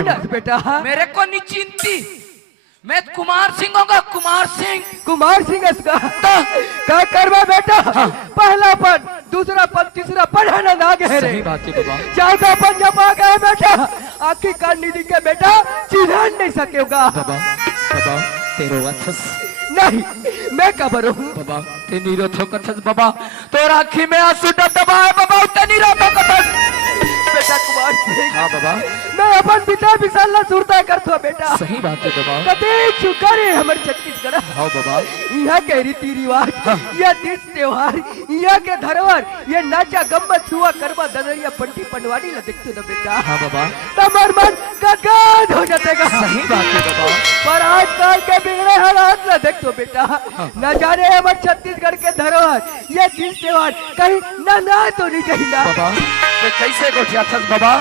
कौन है बेटा? मेरे को नहीं चिंती, मैं कुमार सिंह होगा, कुमार सिंह। कुमार सिंह इसका क्या करवा बेटा? पहला पद, दूसरा पद, तीसरा पद है ना ना गहरे। सही बात है बाबा। चौथा पद जब आ गए बेटा, आखिर कान निधि के बेटा चिन्ह नहीं सकेगा। बाबा बाबा तेरो अच्छस नहीं, मैं कबरू बाबा, ते नीरो थो कथस बाबा, तो आँखी में आंसू दबाए बाबा, ते नीरो थो कथस। बेटा कुमार सिंह, हाँ बाबा, मैं अपन पिता विशाल सुरता करतो बेटा। सही बात है बाबा। कते चुकारे हमर छत्तीसगढ़। हाँ बाबा, यहाँ के रीति रिवाज, यह तीज त्योहार, यहाँ के धरोहर, ये नाचा गम्मत हुआ करवा ददरिया पंटी पंडवाड़ी ला देखते ना बेटा। हाँ बाबा, तमर मन गदगद हो जातेगा। सही बात है बाबा। पर आजकल के बिगड़े हालात ला देखतो बेटा, न जाने हमर छत्तीसगढ़ के धरोहर, ये तीज त्योहार कहीं ना तो नहीं कहीं ना। बाबा, ते कैसे गोठिया थस बाबा?